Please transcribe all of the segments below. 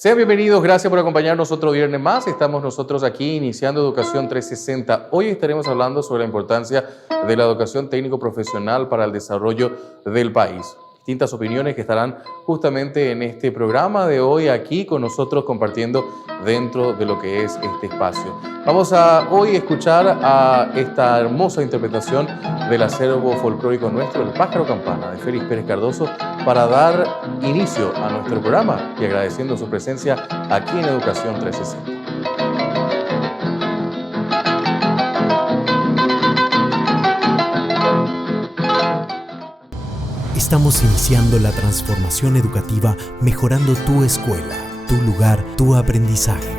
Sean bienvenidos, gracias por acompañarnos otro viernes más. Estamos nosotros aquí iniciando Educación 360. Hoy estaremos hablando sobre la importancia de la educación técnico-profesional para el desarrollo del país. Distintas opiniones que estarán justamente en este programa de hoy aquí con nosotros compartiendo dentro de lo que es este espacio. Vamos a hoy escuchar a esta hermosa interpretación del acervo folclórico nuestro, El Pájaro Campana, de Félix Pérez Cardoso, para dar inicio a nuestro programa y agradeciendo su presencia aquí en Educación 360. Estamos iniciando la transformación educativa mejorando tu escuela, tu lugar, tu aprendizaje.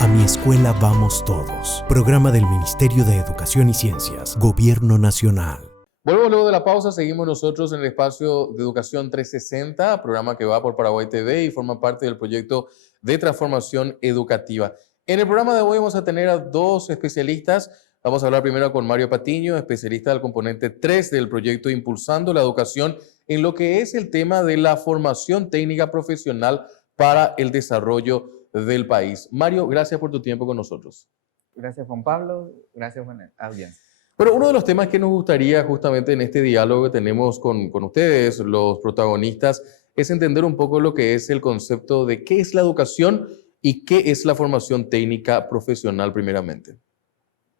A mi escuela vamos todos. Programa del Ministerio de Educación y Ciencias, Gobierno Nacional. Vuelvo luego de la pausa, seguimos nosotros en el espacio de Educación 360, programa que va por Paraguay TV y forma parte del proyecto de transformación educativa. En el programa de hoy vamos a tener a dos especialistas. Vamos a hablar primero con Mario Patiño, especialista del componente 3 del proyecto Impulsando la Educación en lo que es el tema de la formación técnica profesional para el desarrollo del país. Mario, gracias por tu tiempo con nosotros. Gracias, Juan Pablo. Gracias, buena audiencia. Bueno, uno de los temas que nos gustaría justamente en este diálogo que tenemos con ustedes, los protagonistas, es entender un poco lo que es el concepto de qué es la educación y qué es la formación técnica profesional primeramente.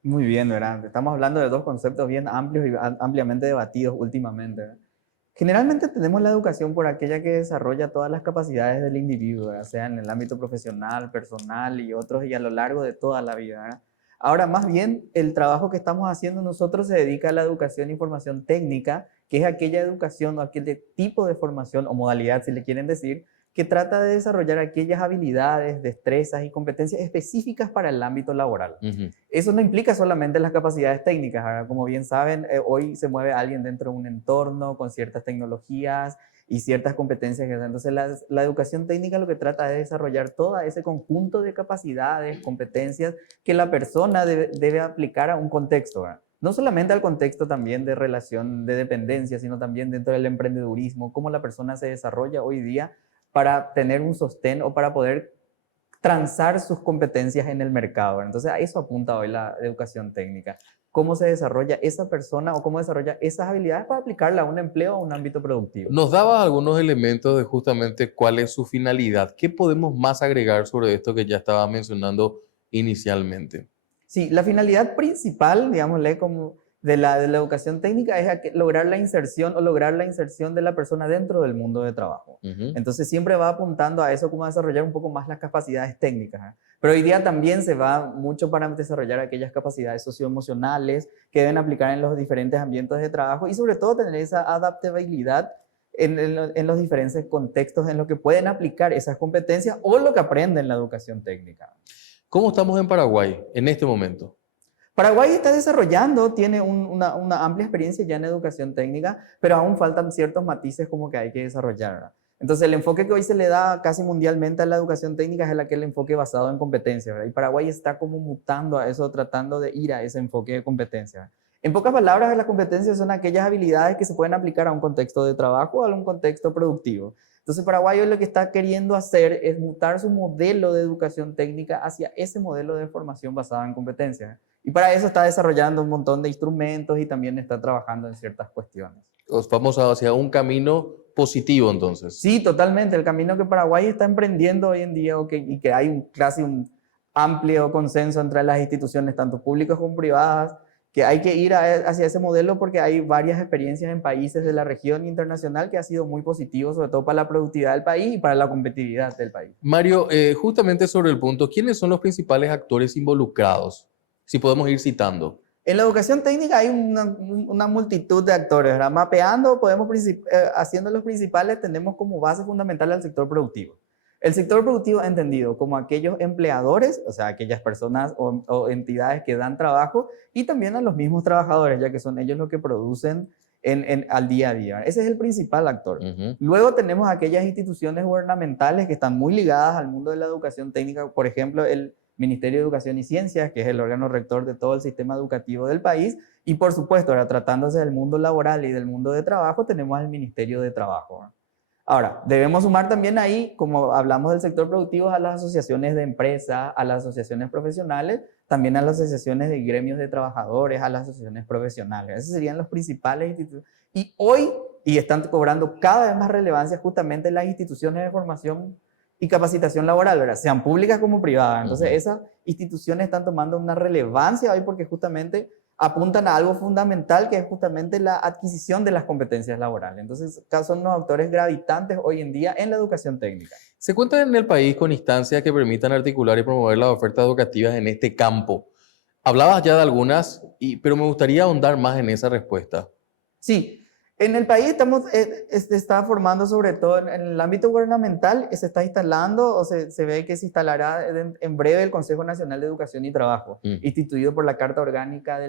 Muy bien, ¿verdad? Estamos hablando de dos conceptos bien amplios y ampliamente debatidos últimamente, ¿verdad? Generalmente tenemos la educación por aquella que desarrolla todas las capacidades del individuo, ¿verdad? Sea en el ámbito profesional, personal y otros, y a lo largo de toda la vida, ¿verdad? Ahora, más bien, el trabajo que estamos haciendo nosotros se dedica a la educación y formación técnica, que es aquella educación o aquel tipo de formación o modalidad, si le quieren decir, que trata de desarrollar aquellas habilidades, destrezas y competencias específicas para el ámbito laboral. Eso no implica solamente las capacidades técnicas, ¿verdad? Como bien saben, hoy se mueve alguien dentro de un entorno con ciertas tecnologías y ciertas competencias. Entonces, la educación técnica lo que trata es de desarrollar todo ese conjunto de capacidades, competencias que la persona debe aplicar a un contexto, ¿verdad? No solamente al contexto también de relación de dependencia, sino también dentro del emprendedurismo, cómo la persona se desarrolla hoy día para tener un sostén o para poder transar sus competencias en el mercado. Entonces, a eso apunta hoy la educación técnica. Cómo se desarrolla esa persona o cómo desarrolla esas habilidades para aplicarla a un empleo o a un ámbito productivo. Nos daba algunos elementos de justamente cuál es su finalidad. ¿Qué podemos más agregar sobre esto que ya estaba mencionando inicialmente? Sí, la finalidad principal, digámosle, como de la educación técnica es lograr la inserción de la persona dentro del mundo de trabajo. Entonces siempre va apuntando a eso, como a desarrollar un poco más las capacidades técnicas, ¿eh? Pero hoy día también se va mucho para desarrollar aquellas capacidades socioemocionales que deben aplicar en los diferentes ambientes de trabajo y sobre todo tener esa adaptabilidad en los diferentes contextos en los que pueden aplicar esas competencias o lo que aprenden en la educación técnica. ¿Cómo estamos en Paraguay en este momento? Paraguay está desarrollando, tiene una amplia experiencia ya en educación técnica, pero aún faltan ciertos matices como que hay que desarrollar, ¿verdad? Entonces, el enfoque que hoy se le da casi mundialmente a la educación técnica es aquel enfoque basado en competencias, ¿verdad? Y Paraguay está como mutando a eso, tratando de ir a ese enfoque de competencias. En pocas palabras, las competencias son aquellas habilidades que se pueden aplicar a un contexto de trabajo o a un contexto productivo. Entonces, Paraguay hoy lo que está queriendo hacer es mutar su modelo de educación técnica hacia ese modelo de formación basada en competencias. Y para eso está desarrollando un montón de instrumentos y también está trabajando en ciertas cuestiones. Vamos hacia un camino positivo entonces. Sí, totalmente. El camino que Paraguay está emprendiendo hoy en día y que hay casi un amplio consenso entre las instituciones, tanto públicas como privadas, que hay que ir hacia ese modelo porque hay varias experiencias en países de la región internacional que ha sido muy positivo, sobre todo para la productividad del país y para la competitividad del país. Mario, justamente sobre el punto, ¿quiénes son los principales actores involucrados? Si podemos ir citando. En la educación técnica hay una multitud de actores, ¿verdad? Mapeando, haciendo los principales, tenemos como base fundamental al sector productivo. El sector productivo entendido como aquellos empleadores, o sea, aquellas personas o entidades que dan trabajo, y también a los mismos trabajadores, ya que son ellos los que producen al día a día. Ese es el principal actor. Luego tenemos aquellas instituciones gubernamentales que están muy ligadas al mundo de la educación técnica, por ejemplo, el Ministerio de Educación y Ciencias, que es el órgano rector de todo el sistema educativo del país, y por supuesto, ahora tratándose del mundo laboral y del mundo de trabajo, tenemos al Ministerio de Trabajo. Ahora, debemos sumar también ahí, como hablamos del sector productivo, a las asociaciones de empresas, a las asociaciones profesionales, también a las asociaciones de gremios de trabajadores, a las asociaciones profesionales. Esos serían los principales institutos. Y hoy, y están cobrando cada vez más relevancia justamente las instituciones de formación y capacitación laboral, ¿verdad? Sean públicas como privadas. Entonces, esas instituciones están tomando una relevancia hoy porque justamente apuntan a algo fundamental, que es justamente la adquisición de las competencias laborales. Entonces, son los actores gravitantes hoy en día en la educación técnica. ¿Se cuenta en el país con instancias que permitan articular y promover las ofertas educativas en este campo? Hablabas ya de algunas, pero me gustaría ahondar más en esa respuesta. Sí, en el país se está formando sobre todo en el ámbito gubernamental, se está instalando o se ve que se instalará en breve el Consejo Nacional de Educación y Trabajo, instituido por la Carta Orgánica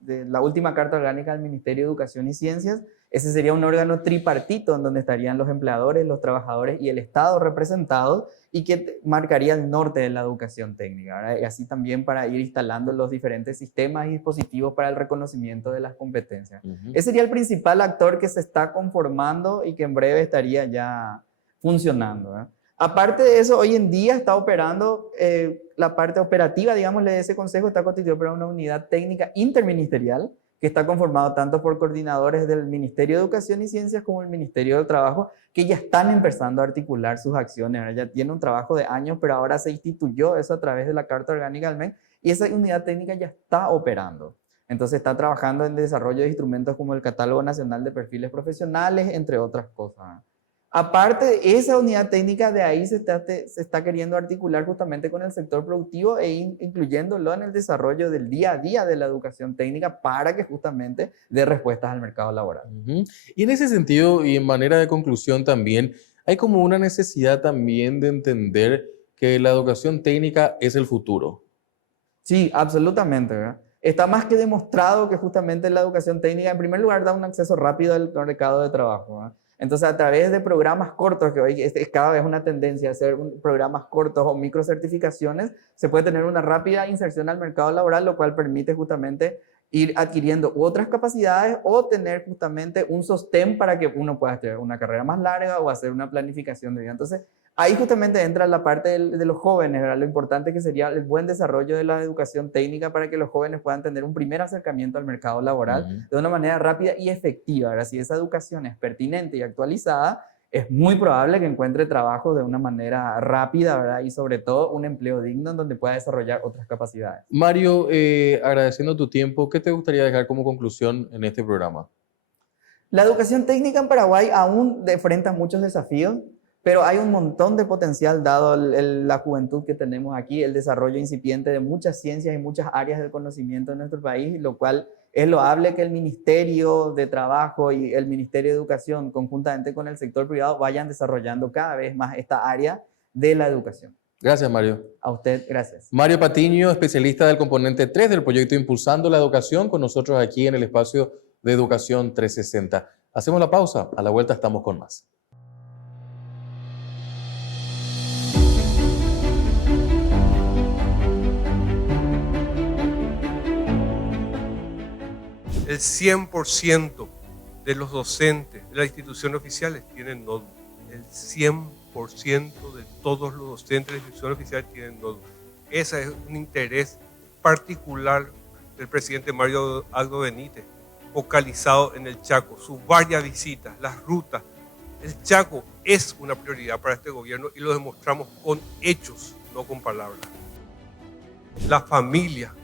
la última Carta Orgánica del Ministerio de Educación y Ciencias. Ese sería un órgano tripartito en donde estarían los empleadores, los trabajadores y el Estado representados, y que marcaría el norte de la educación técnica, ¿verdad? Y así también para ir instalando los diferentes sistemas y dispositivos para el reconocimiento de las competencias. Ese sería el principal actor que se está conformando y que en breve estaría ya funcionando, ¿verdad? Aparte de eso, hoy en día está operando la parte operativa, digámosle, de ese consejo, está constituido por una unidad técnica interministerial que está conformado tanto por coordinadores del Ministerio de Educación y Ciencias como el Ministerio del Trabajo, que ya están empezando a articular sus acciones. Ahora ya tiene un trabajo de años, pero ahora se instituyó eso a través de la Carta Orgánica del MEC, y esa unidad técnica ya está operando. Entonces está trabajando en el desarrollo de instrumentos como el Catálogo Nacional de Perfiles Profesionales, entre otras cosas. Aparte de esa unidad técnica, de ahí se está queriendo articular justamente con el sector productivo e incluyéndolo en el desarrollo del día a día de la educación técnica para que justamente dé respuestas al mercado laboral. Y en ese sentido, y en manera de conclusión también, hay como una necesidad también de entender que la educación técnica es el futuro. Sí, absolutamente, ¿verdad? Está más que demostrado que justamente la educación técnica, en primer lugar, da un acceso rápido al mercado de trabajo, ¿verdad? Entonces, a través de programas cortos, que hoy es cada vez una tendencia a hacer programas cortos o microcertificaciones, se puede tener una rápida inserción al mercado laboral, lo cual permite justamente ir adquiriendo otras capacidades o tener justamente un sostén para que uno pueda tener una carrera más larga o hacer una planificación de vida. Entonces, ahí justamente entra la parte de los jóvenes, ¿verdad? Lo importante que sería el buen desarrollo de la educación técnica para que los jóvenes puedan tener un primer acercamiento al mercado laboral de una manera rápida y efectiva, ¿verdad? Si esa educación es pertinente y actualizada, es muy probable que encuentre trabajo de una manera rápida, ¿verdad? Y sobre todo un empleo digno en donde pueda desarrollar otras capacidades. Mario, agradeciendo tu tiempo, ¿qué te gustaría dejar como conclusión en este programa? La educación técnica en Paraguay aún enfrenta muchos desafíos, pero hay un montón de potencial dado la juventud que tenemos aquí, el desarrollo incipiente de muchas ciencias y muchas áreas del conocimiento en nuestro país, lo cual es loable que el Ministerio de Trabajo y el Ministerio de Educación, conjuntamente con el sector privado, vayan desarrollando cada vez más esta área de la educación. Gracias, Mario. A usted, gracias. Mario Patiño, especialista del componente 3 del proyecto Impulsando la Educación, con nosotros aquí en el espacio de Educación 360. Hacemos la pausa, a la vuelta estamos con más. El 100% de los docentes de las instituciones oficiales tienen nódulos. El 100% de todos los docentes de las instituciones oficiales tienen nódulos. Ese es un interés particular del presidente Mario Aldo Benítez, focalizado en el Chaco, sus varias visitas, las rutas. El Chaco es una prioridad para este gobierno y lo demostramos con hechos, no con palabras. La familia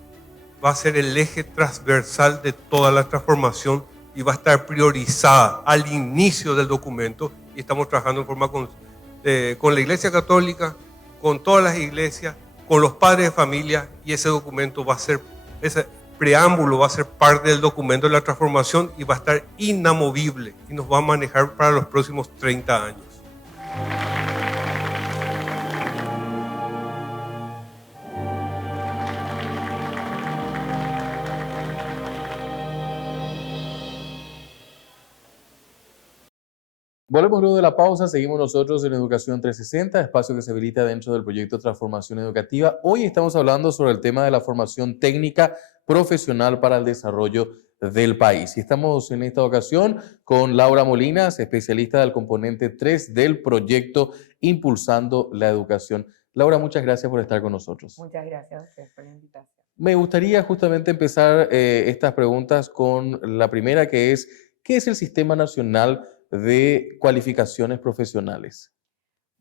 va a ser el eje transversal de toda la transformación y va a estar priorizada al inicio del documento, y estamos trabajando en forma con la Iglesia Católica, con todas las iglesias, con los padres de familia, y ese documento va a ser, ese preámbulo va a ser parte del documento de la transformación y va a estar inamovible y nos va a manejar para los próximos 30 años. Volvemos luego de la pausa, seguimos nosotros en Educación 360, espacio que se habilita dentro del proyecto Transformación Educativa. Hoy estamos hablando sobre el tema de la formación técnica profesional para el desarrollo del país. Y estamos en esta ocasión con Laura Molinas, especialista del componente 3 del proyecto Impulsando la Educación. Laura, muchas gracias por estar con nosotros. Muchas gracias a ustedes por la invitación. Me gustaría justamente empezar estas preguntas con la primera, que es, ¿qué es el Sistema Nacional de Cualificaciones Profesionales?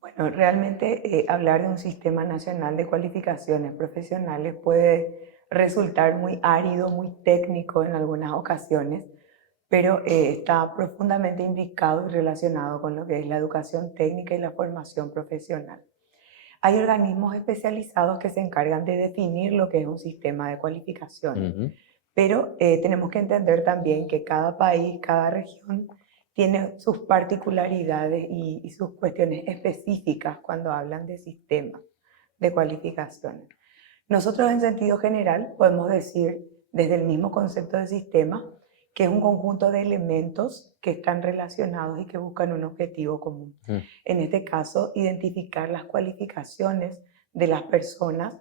Bueno, realmente hablar de un sistema nacional de cualificaciones profesionales puede resultar muy árido, muy técnico en algunas ocasiones, pero está profundamente imbricado y relacionado con lo que es la educación técnica y la formación profesional. Hay organismos especializados que se encargan de definir lo que es un sistema de cualificaciones, pero tenemos que entender también que cada país, cada región tiene sus particularidades y sus cuestiones específicas cuando hablan de sistemas de cualificaciones. Nosotros en sentido general podemos decir desde el mismo concepto de sistema que es un conjunto de elementos que están relacionados y que buscan un objetivo común. En este caso, identificar las cualificaciones de las personas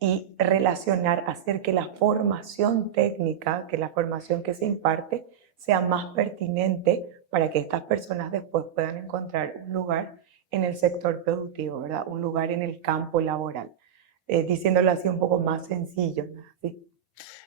y relacionar, hacer que la formación técnica, que la formación que se imparte, sea más pertinente para que estas personas después puedan encontrar un lugar en el sector productivo, ¿verdad? Un lugar en el campo laboral, diciéndolo así un poco más sencillo, ¿sí?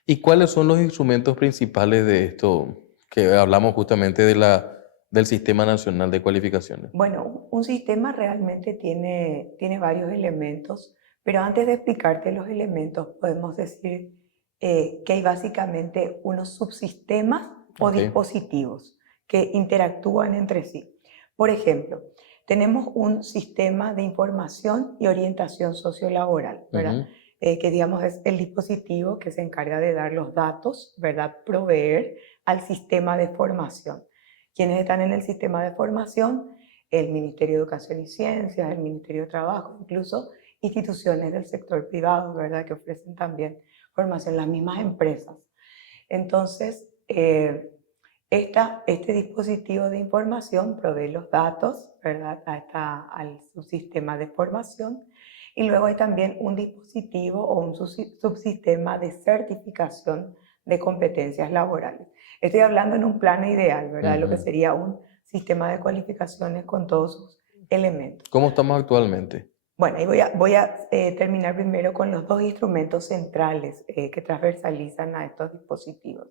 ¿Y cuáles son los instrumentos principales de esto que hablamos justamente del Sistema Nacional de Cualificaciones? Bueno, un sistema realmente tiene varios elementos, pero antes de explicarte los elementos podemos decir que hay básicamente unos subsistemas o dispositivos que interactúan entre sí. Por ejemplo, tenemos un sistema de información y orientación sociolaboral, ¿verdad? Que digamos es el dispositivo que se encarga de dar los datos, ¿verdad? Proveer al sistema de formación. ¿Quiénes están en el sistema de formación? El Ministerio de Educación y Ciencias, el Ministerio de Trabajo, incluso instituciones del sector privado, ¿verdad? Que ofrecen también formación, las mismas empresas. Entonces, este dispositivo de información provee los datos, ¿verdad? Al subsistema de formación, y luego hay también un dispositivo o un subsistema de certificación de competencias laborales. Estoy hablando en un plano ideal, ¿verdad? Lo que sería un sistema de cualificaciones con todos sus elementos. ¿Cómo estamos actualmente? Bueno, y voy a terminar primero con los dos instrumentos centrales que transversalizan a estos dispositivos.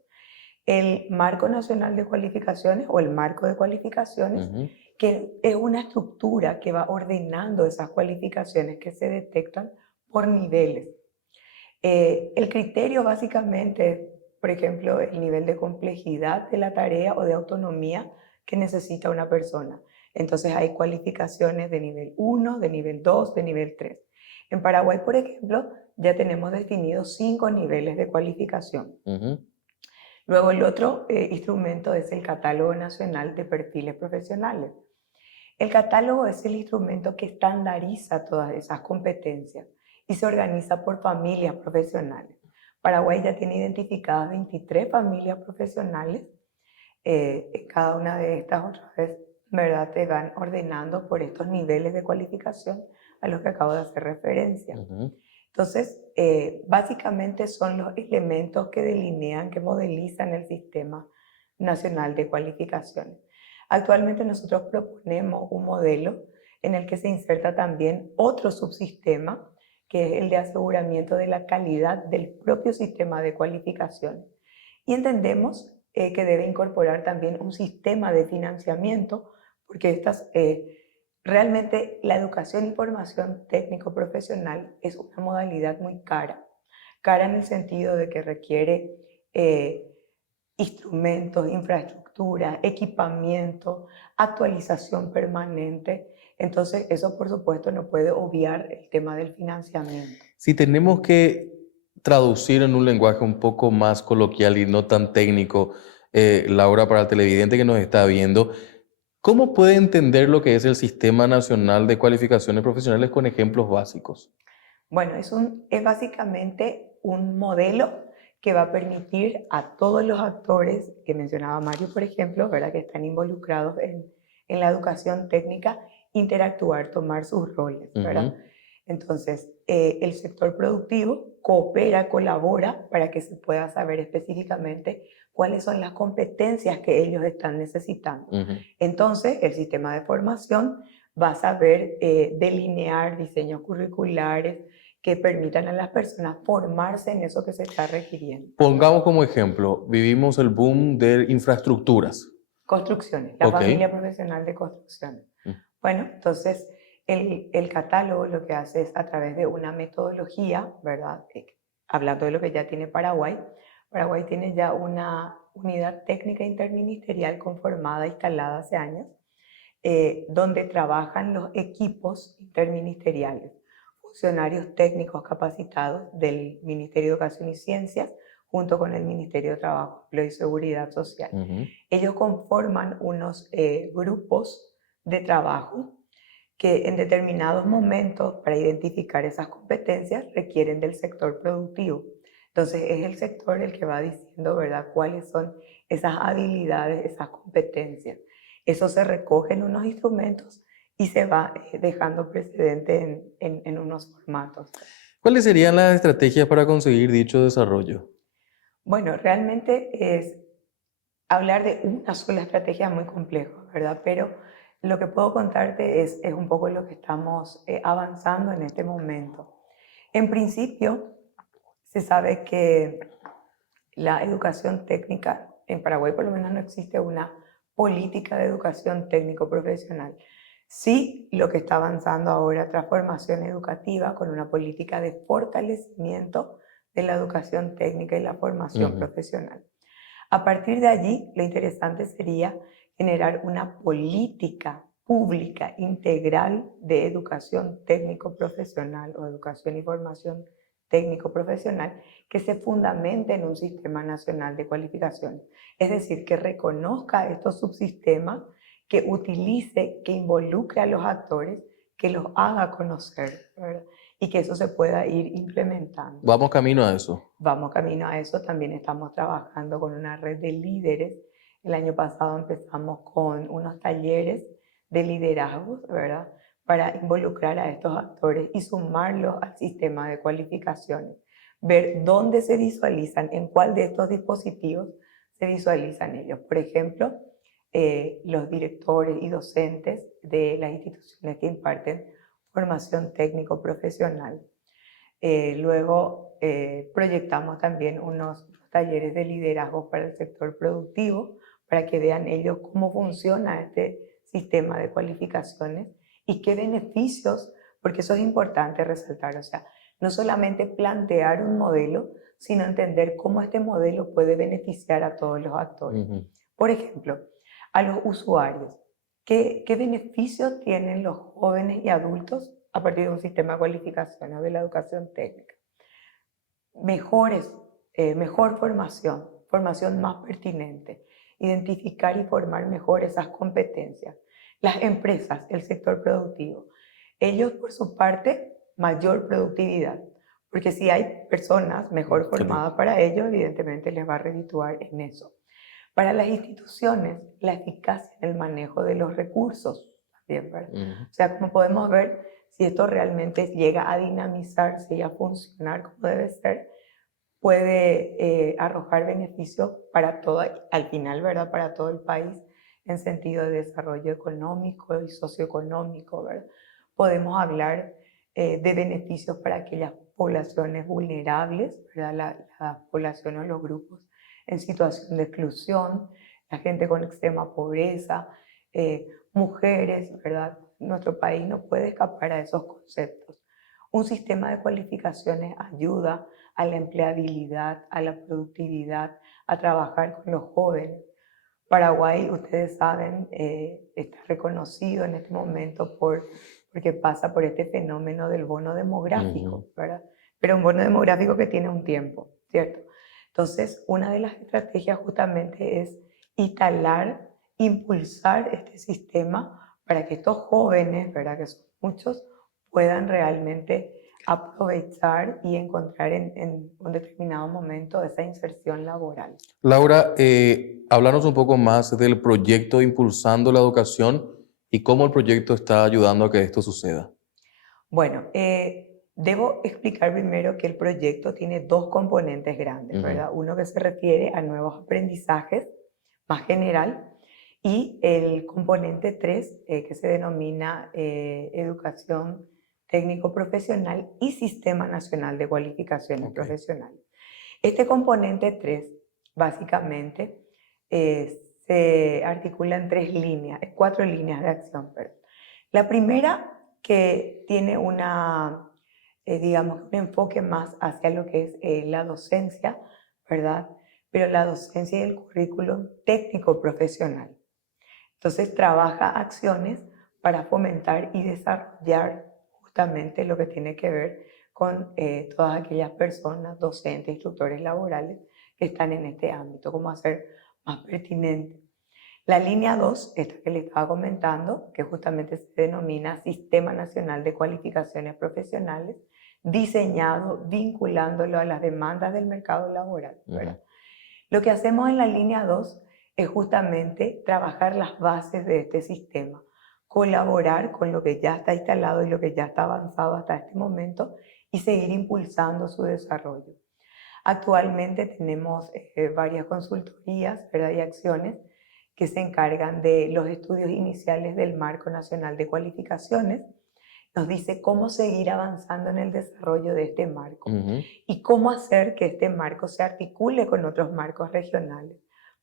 El Marco Nacional de Cualificaciones o el Marco de Cualificaciones, que es una estructura que va ordenando esas cualificaciones que se detectan por niveles. El criterio básicamente, por ejemplo, el nivel de complejidad de la tarea o de autonomía que necesita una persona. Entonces hay cualificaciones de nivel 1, de nivel 2, de nivel 3. En Paraguay, por ejemplo, ya tenemos definidos 5 niveles de cualificación. Luego el otro instrumento es el Catálogo Nacional de Perfiles Profesionales. El catálogo es el instrumento que estandariza todas esas competencias y se organiza por familias profesionales. Paraguay ya tiene identificadas 23 familias profesionales. Cada una de estas otra vez, ¿verdad?, te van ordenando por estos niveles de cualificación a los que acabo de hacer referencia. Entonces, básicamente son los elementos que delinean, que modelizan el Sistema Nacional de Cualificaciones. Actualmente nosotros proponemos un modelo en el que se inserta también otro subsistema, que es el de aseguramiento de la calidad del propio sistema de cualificación. Y entendemos que debe incorporar también un sistema de financiamiento, porque realmente la educación y formación técnico-profesional es una modalidad muy cara. Cara en el sentido de que requiere instrumentos, infraestructura, equipamiento, actualización permanente. Entonces, eso por supuesto no puede obviar el tema del financiamiento. Si tenemos que traducir en un lenguaje un poco más coloquial y no tan técnico, Laura, para el televidente que nos está viendo, ¿cómo puede entender lo que es el Sistema Nacional de Cualificaciones Profesionales con ejemplos básicos? Bueno, es básicamente un modelo que va a permitir a todos los actores que mencionaba Mario, por ejemplo, ¿verdad?, que están involucrados en la educación técnica, interactuar, tomar sus roles, ¿verdad? Entonces, el sector productivo coopera, colabora para que se pueda saber específicamente cuáles son las competencias que ellos están necesitando. Entonces, el sistema de formación va a saber delinear diseños curriculares que permitan a las personas formarse en eso que se está requiriendo. Pongamos como ejemplo, vivimos el boom de infraestructuras. Construcciones, la Ok. familia profesional de construcciones. Bueno, entonces el catálogo lo que hace es a través de una metodología, ¿verdad? Hablando de lo que ya tiene Paraguay, Paraguay tiene ya una unidad técnica interministerial conformada, instalada hace años, donde trabajan los equipos interministeriales, funcionarios técnicos capacitados del Ministerio de Educación y Ciencias, junto con el Ministerio de Trabajo, Empleo y Seguridad Social. Ellos conforman unos grupos de trabajo que en determinados momentos, para identificar esas competencias, requieren del sector productivo. Entonces es el sector el que va diciendo, ¿verdad?, cuáles son esas habilidades, esas competencias. Eso se recoge en unos instrumentos y se va dejando precedente en unos formatos. ¿Cuáles serían las estrategias para conseguir dicho desarrollo? Bueno, realmente es hablar de una sola estrategia muy complejo, ¿verdad? Pero lo que puedo contarte es un poco lo que estamos avanzando en este momento. En principio, se sabe que la educación técnica, en Paraguay por lo menos no existe una política de educación técnico-profesional. Sí, lo que está avanzando ahora, transformación educativa con una política de fortalecimiento de la educación técnica y la formación profesional. A partir de allí, lo interesante sería generar una política pública integral de educación técnico-profesional o educación y formación técnico-profesional que se fundamente en un sistema nacional de cualificaciones. Es decir, que reconozca estos subsistemas, que utilice, que involucre a los actores, que los haga conocer, ¿verdad? Y que eso se pueda ir implementando. Vamos camino a eso. Vamos camino a eso. También estamos trabajando con una red de líderes. El año pasado empezamos con unos talleres de liderazgo, ¿verdad?, para involucrar a estos actores y sumarlos al sistema de cualificaciones. Ver dónde se visualizan, en cuál de estos dispositivos se visualizan ellos. Por ejemplo, los directores y docentes de las instituciones que imparten formación técnico-profesional. Luego proyectamos también unos talleres de liderazgo para el sector productivo, para que vean ellos cómo funciona este sistema de cualificaciones y qué beneficios, porque eso es importante resaltar, o sea, no solamente plantear un modelo, sino entender cómo este modelo puede beneficiar a todos los actores. Por ejemplo, a los usuarios, ¿qué beneficios tienen los jóvenes y adultos a partir de un sistema de cualificaciones de la educación técnica? Mejor formación, formación más pertinente, identificar y formar mejor esas competencias. Las empresas, el sector productivo, ellos por su parte, mayor productividad, porque si hay personas mejor formadas para ello, evidentemente les va a redituar en eso. Para las instituciones, la eficacia en el manejo de los recursos, también, ¿verdad? O sea, como podemos ver, si esto realmente llega a dinamizarse y a funcionar como debe ser, puede arrojar beneficios para todo, al final, ¿verdad?, para todo el país, en sentido de desarrollo económico y socioeconómico, ¿verdad? Podemos hablar de beneficios para aquellas poblaciones vulnerables, ¿verdad? La población o los grupos en situación de exclusión, la gente con extrema pobreza, mujeres, ¿verdad? Nuestro país no puede escapar a esos conceptos. Un sistema de cualificaciones ayuda a la empleabilidad, a la productividad, a trabajar con los jóvenes. Paraguay, ustedes saben, está reconocido en este momento porque pasa por este fenómeno del bono demográfico, ¿verdad? Pero un bono demográfico que tiene un tiempo, ¿cierto? Entonces, una de las estrategias justamente es instalar, impulsar este sistema para que estos jóvenes, ¿verdad?, que son muchos, puedan realmente aprovechar y encontrar en un determinado momento esa inserción laboral. Laura, háblanos un poco más del proyecto Impulsando la Educación y cómo el proyecto está ayudando a que esto suceda. Bueno, Debo explicar primero que el proyecto tiene dos componentes grandes, ¿verdad? Uno que se refiere a nuevos aprendizajes, más general, y el componente 3, que se denomina Educación Técnico-Profesional y Sistema Nacional de Cualificaciones Profesionales. Este componente 3, básicamente, se articula en 4 líneas de acción. Perdón. La primera, que tiene digamos, un enfoque más hacia lo que es la docencia, ¿verdad? Pero la docencia y el currículum técnico-profesional. Entonces trabaja acciones para fomentar y desarrollar justamente lo que tiene que ver con todas aquellas personas, docentes, instructores laborales que están en este ámbito, cómo hacer más pertinente. La línea 2, esta que les estaba comentando, que justamente se denomina Sistema Nacional de Cualificaciones Profesionales, diseñado vinculándolo a las demandas del mercado laboral, ¿verdad? Lo que hacemos en la línea 2 es justamente trabajar las bases de este sistema, colaborar con lo que ya está instalado y lo que ya está avanzado hasta este momento y seguir impulsando su desarrollo. Actualmente tenemos varias consultorías, ¿verdad? Y acciones que se encargan de los estudios iniciales del Marco Nacional de Cualificaciones. Nos dice cómo seguir avanzando en el desarrollo de este marco y cómo hacer que este marco se articule con otros marcos regionales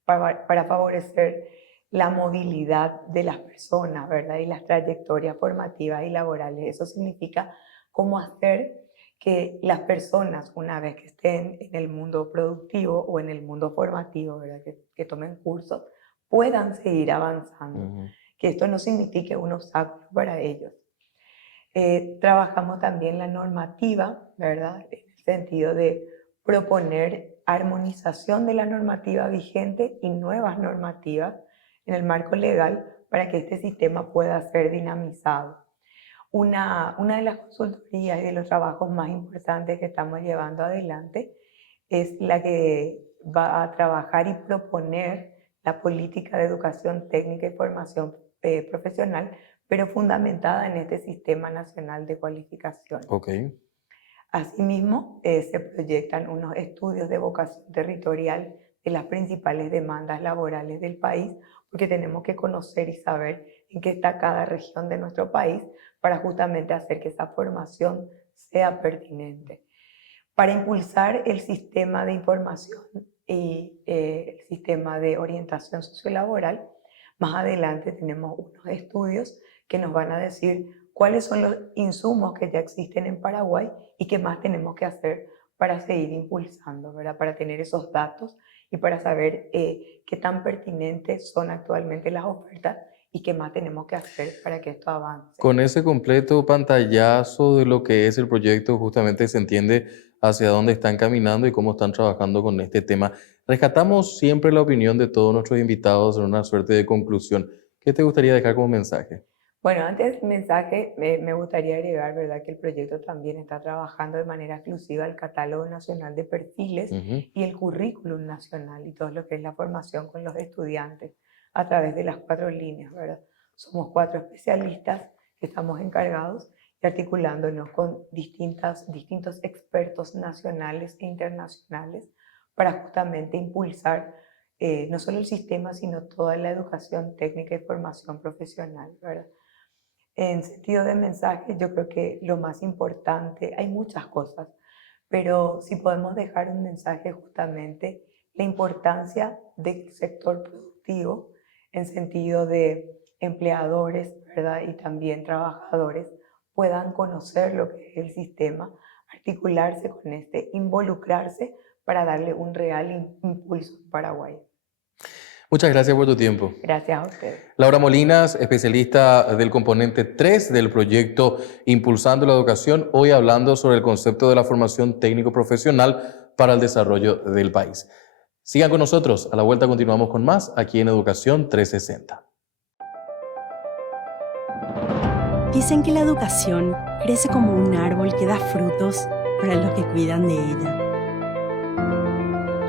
para favorecer la movilidad de las personas, ¿verdad? Y las trayectorias formativas y laborales. Eso significa cómo hacer que las personas, una vez que estén en el mundo productivo o en el mundo formativo, ¿verdad? Que tomen cursos, puedan seguir avanzando. Que esto no signifique un obstáculo para ellos. Trabajamos también la normativa, ¿verdad? En el sentido de proponer armonización de la normativa vigente y nuevas normativas en el marco legal para que este sistema pueda ser dinamizado. Una de las consultorías y de los trabajos más importantes que estamos llevando adelante es la que va a trabajar y proponer la política de educación técnica y formación profesional, pero fundamentada en este Sistema Nacional de Cualificación. Asimismo, se proyectan unos estudios de vocación territorial de las principales demandas laborales del país, porque tenemos que conocer y saber en qué está cada región de nuestro país para justamente hacer que esa formación sea pertinente. Para impulsar el sistema de información y el sistema de orientación sociolaboral, más adelante tenemos unos estudios que nos van a decir cuáles son los insumos que ya existen en Paraguay y qué más tenemos que hacer para seguir impulsando, ¿verdad? Para tener esos datos y para saber qué tan pertinentes son actualmente las ofertas y qué más tenemos que hacer para que esto avance. Con ese completo pantallazo de lo que es el proyecto, justamente se entiende hacia dónde están caminando y cómo están trabajando con este tema. Rescatamos siempre la opinión de todos nuestros invitados en una suerte de conclusión. ¿Qué te gustaría dejar como mensaje? Bueno, antes del mensaje me gustaría agregar, ¿verdad?, que el proyecto también está trabajando de manera exclusiva el Catálogo Nacional de Perfiles y el Currículum Nacional y todo lo que es la formación con los estudiantes a través de las 4 líneas, ¿verdad? Somos 4 especialistas que estamos encargados y articulándonos con distintos expertos nacionales e internacionales para justamente impulsar no solo el sistema, sino toda la educación técnica y formación profesional, ¿verdad? En sentido de mensaje, yo creo que lo más importante, hay muchas cosas, pero si podemos dejar un mensaje justamente, la importancia del sector productivo en sentido de empleadores, ¿verdad? Y también trabajadores puedan conocer lo que es el sistema, articularse con este, involucrarse para darle un real impulso a Paraguay. Muchas gracias por tu tiempo. Gracias a ustedes. Laura Molinas, especialista del componente 3 del proyecto Impulsando la Educación, hoy hablando sobre el concepto de la formación técnico-profesional para el desarrollo del país. Sigan con nosotros, a la vuelta continuamos con más aquí en Educación 360. Dicen que la educación crece como un árbol que da frutos para los que cuidan de ella.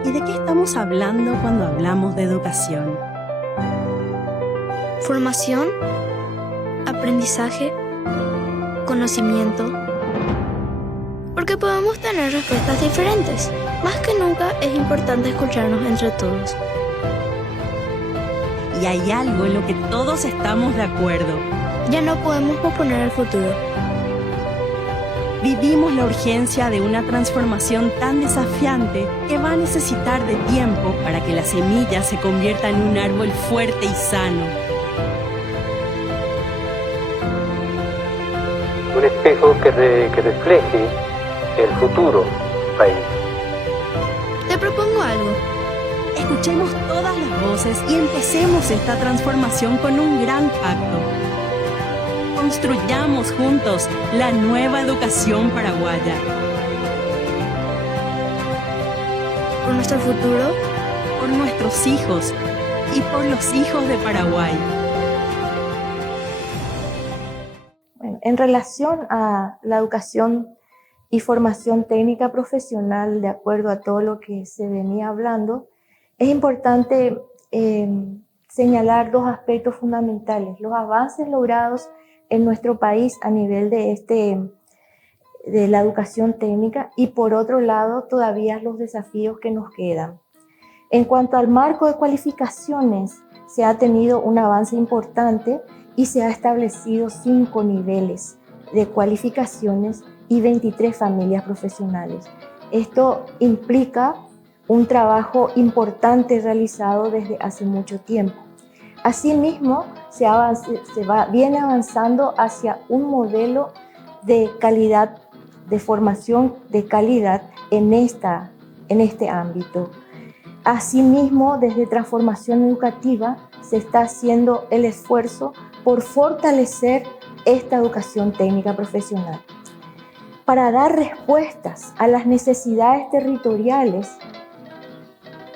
¿Y de qué estamos hablando cuando hablamos de educación? Formación, aprendizaje, conocimiento, Porque podemos tener respuestas diferentes. Más que nunca es importante escucharnos entre todos. Y hay algo en lo que todos estamos de acuerdo. Ya no podemos posponer el futuro. Vivimos la urgencia de una transformación tan desafiante que va a necesitar de tiempo para que la semilla se convierta en un árbol fuerte y sano. Un espejo que refleje el futuro del país. Te propongo algo. Escuchemos todas las voces y empecemos esta transformación con un gran pacto. Construyamos juntos la nueva educación paraguaya. Por nuestro futuro, por nuestros hijos y por los hijos de Paraguay. Bueno, en relación a la educación y formación técnica profesional, de acuerdo a todo lo que se venía hablando, es importante señalar dos aspectos fundamentales: los avances logrados en nuestro país a nivel de la educación técnica y, por otro lado, todavía los desafíos que nos quedan. En cuanto al marco de cualificaciones, se ha tenido un avance importante y se ha establecido 5 niveles de cualificaciones y 23 familias profesionales. Esto implica un trabajo importante realizado desde hace mucho tiempo. Asimismo, viene avanzando hacia un modelo de calidad, de formación de calidad en este ámbito. Asimismo, desde Transformación Educativa se está haciendo el esfuerzo por fortalecer esta educación técnica profesional. Para dar respuestas a las necesidades territoriales,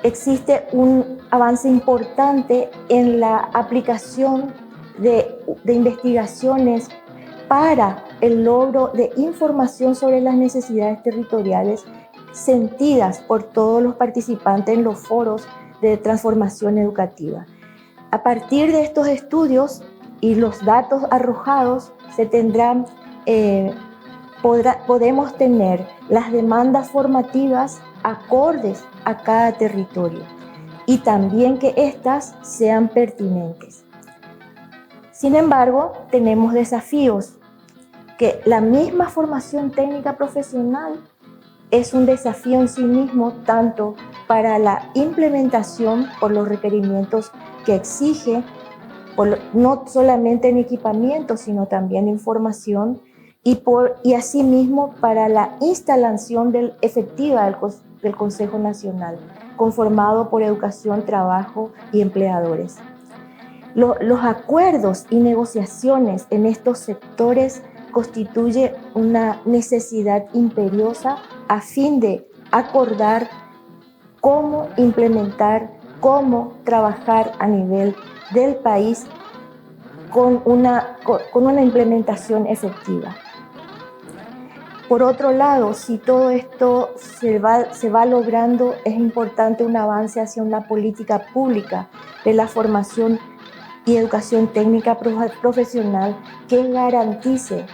existe un avance importante en la aplicación de investigaciones para el logro de información sobre las necesidades territoriales sentidas por todos los participantes en los foros de transformación educativa. A partir de estos estudios y los datos arrojados, podemos tener las demandas formativas acordes a cada territorio y también que éstas sean pertinentes. Sin embargo, tenemos desafíos, que la misma formación técnica profesional es un desafío en sí mismo, tanto para la implementación por los requerimientos que exige, no solamente en equipamiento, sino también en formación, y asimismo para la instalación efectiva del Consejo Nacional, conformado por Educación, Trabajo y Empleadores. Los acuerdos y negociaciones en estos sectores constituye una necesidad imperiosa a fin de acordar cómo implementar, cómo trabajar a nivel del país con una implementación efectiva. Por otro lado, si todo esto se va logrando, es importante un avance hacia una política pública de la formación y educación técnica profesional que garantice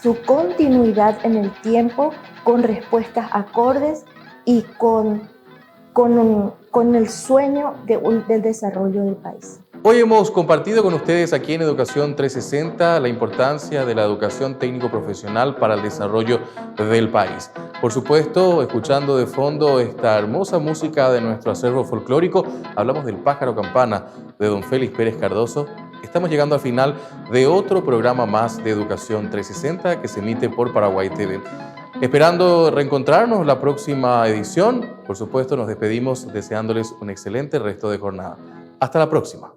su continuidad en el tiempo con respuestas acordes y con el sueño del desarrollo del país. Hoy hemos compartido con ustedes aquí en Educación 360 la importancia de la educación técnico-profesional para el desarrollo del país. Por supuesto, escuchando de fondo esta hermosa música de nuestro acervo folclórico, hablamos del Pájaro Campana de don Félix Pérez Cardoso. Estamos llegando al final de otro programa más de Educación 360 que se emite por Paraguay TV. Esperando reencontrarnos la próxima edición, por supuesto nos despedimos deseándoles un excelente resto de jornada. Hasta la próxima.